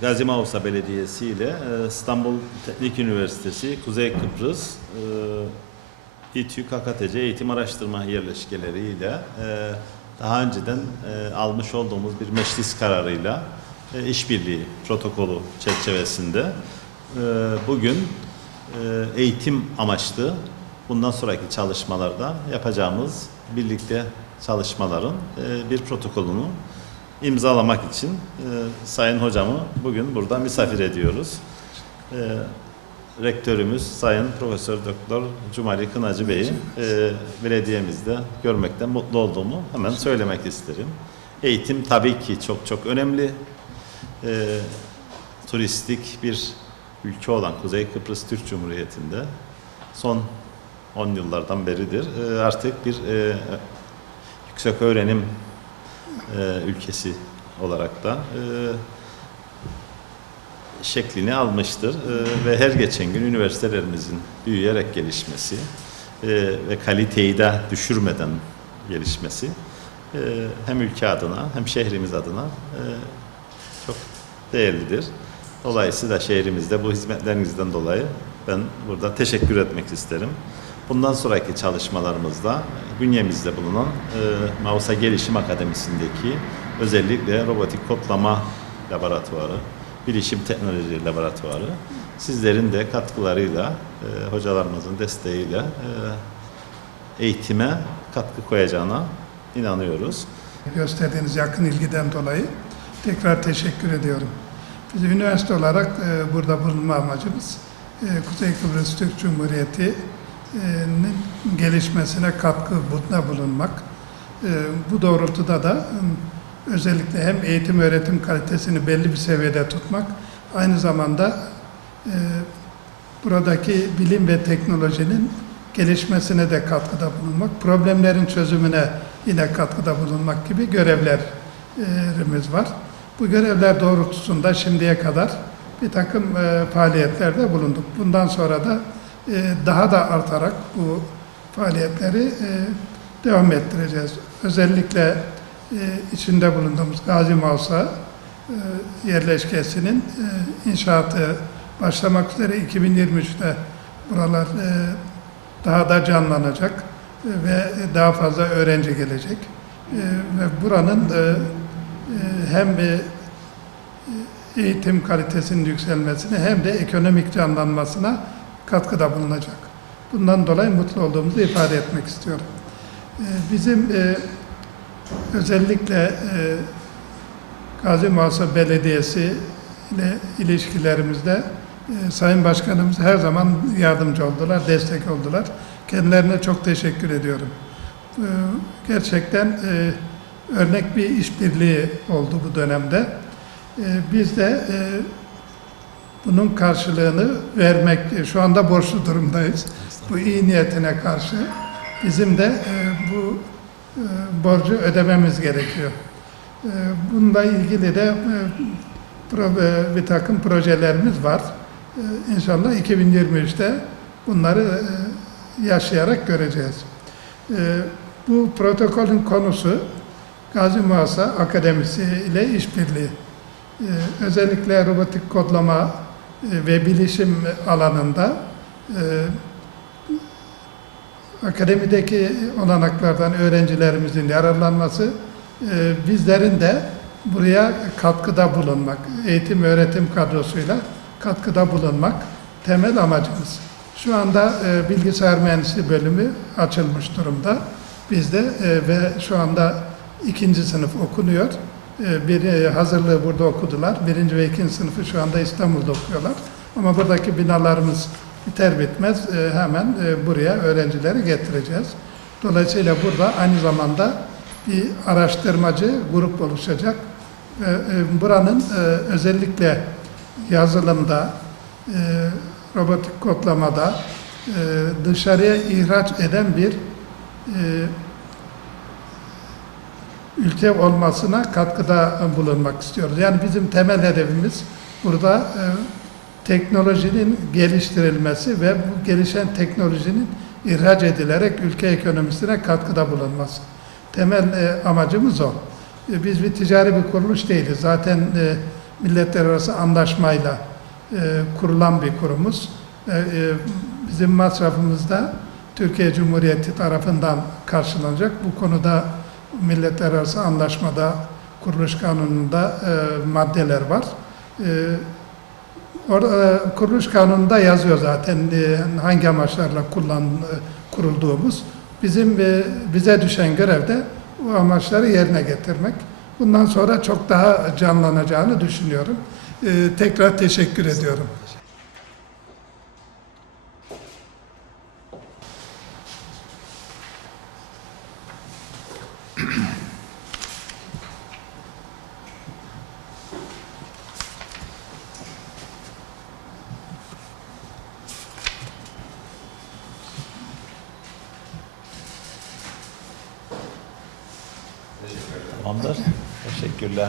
Gazi Mausa Belediyesi ile e, İstanbul Teknik Üniversitesi, Kuzey Kıbrıs, e, İTÜ, KKTC eğitim araştırma yerleşkeleri ile e, daha önceden almış olduğumuz bir meclis kararıyla işbirliği protokolü çerçevesinde bugün eğitim amaçlı bundan sonraki çalışmalarda yapacağımız birlikte çalışmaların bir protokolünü imzalamak için e, Sayın Hocamı bugün burada misafir ediyoruz. E, rektörümüz Sayın Profesör Doktor Cumali Kınacı Bey'i e, belediyemizde görmekten mutlu olduğumu hemen söylemek isterim. Eğitim tabii ki çok çok önemli. E, turistik bir ülke olan Kuzey Kıbrıs Türk Cumhuriyeti'nde son 10 yıllardan beridir e, artık bir e, yüksek öğrenim e, ülkesi olarak da e, şeklini almıştır E, ve her geçen gün üniversitelerimizin büyüyerek gelişmesi e, ve kaliteyi de düşürmeden gelişmesi e, hem ülke adına hem şehrimiz adına e, çok değerlidir. Dolayısıyla şehrimizde bu hizmetlerinizden dolayı ben burada teşekkür etmek isterim. Bundan sonraki çalışmalarımızda bünyemizde bulunan e, Mausa Gelişim Akademisi'ndeki özellikle robotik kodlama laboratuvarı, bilişim teknoloji laboratuvarı sizlerin de katkılarıyla, e, hocalarımızın desteğiyle e, eğitime katkı koyacağına inanıyoruz. gösterdiğiniz yakın ilgiden dolayı tekrar teşekkür ediyorum. Biz üniversite olarak e, burada bulunma amacımız e, Kuzey Kıbrıs Türk Cumhuriyeti'nin gelişmesine katkı bunda bulunmak. Bu doğrultuda da özellikle hem eğitim öğretim kalitesini belli bir seviyede tutmak, aynı zamanda buradaki bilim ve teknolojinin gelişmesine de katkıda bulunmak, problemlerin çözümüne yine katkıda bulunmak gibi görevlerimiz var. Bu görevler doğrultusunda şimdiye kadar bir takım faaliyetlerde bulunduk. Bundan sonra da daha da artarak bu faaliyetleri e, devam ettireceğiz. Özellikle e, içinde bulunduğumuz Gazi Mausa e, yerleşkesinin inşaatı başlamak üzere 2023'te buralar daha da canlanacak ve daha fazla öğrenci gelecek. Ve buranın hem eğitim kalitesinin yükselmesine hem de ekonomik canlanmasına katkıda bulunacak. Bundan dolayı mutlu olduğumuzu ifade etmek istiyorum. E, Bizim e, özellikle e, Gazi Mausa Belediyesi ile ilişkilerimizde e, Sayın Başkanımız her zaman yardımcı oldular, destek oldular. Kendilerine çok teşekkür ediyorum. E, Gerçekten örnek bir işbirliği oldu bu dönemde. E, Biz de bunun karşılığını vermek, e, şu anda borçlu durumdayız. Bu iyi niyetine karşı bizim de e, bu e, borcu ödememiz gerekiyor. Bununla ilgili de bir takım projelerimiz var. İnşallah 2023'te bunları yaşayarak göreceğiz. Bu protokolün konusu Gazi Muhasa Akademisi ile işbirliği. Özellikle robotik kodlama ve bilişim alanında e, akademideki olanaklardan öğrencilerimizin yararlanması, e, bizlerin de buraya katkıda bulunmak, eğitim öğretim kadrosuyla katkıda bulunmak temel amacımız. Şu anda e, bilgisayar mühendisliği bölümü açılmış durumda bizde e, ve şu anda ikinci sınıf okunuyor. E, bir e, hazırlığı burada okudular. Birinci ve ikinci sınıfı şu anda İstanbul'da okuyorlar. Ama buradaki binalarımız biter bitmez e, hemen e, buraya öğrencileri getireceğiz. Dolayısıyla burada aynı zamanda bir araştırmacı grup oluşacak. Buranın özellikle yazılımda, robotik kodlamada dışarıya ihraç eden bir ülke olmasına katkıda bulunmak istiyoruz. Yani bizim temel hedefimiz burada e, teknolojinin geliştirilmesi ve bu gelişen teknolojinin ihraç edilerek ülke ekonomisine katkıda bulunması. Temel e, amacımız o. E, biz bir ticari bir kuruluş değiliz. Zaten e, milletler arası anlaşmayla e, kurulan bir kurumuz. E, e, bizim masrafımızda Türkiye Cumhuriyeti tarafından karşılanacak. Bu konuda milletler arası anlaşmada, kuruluş kanununda e, maddeler var. E, Orada kuruluş kanununda yazıyor zaten e, hangi amaçlarla kullan e, kurulduğumuz. Bizim e, bize düşen görev de bu amaçları yerine getirmek. Bundan sonra çok daha canlanacağını düşünüyorum. E, Tekrar teşekkür ediyorum. Tamamdır. Teşekkürler.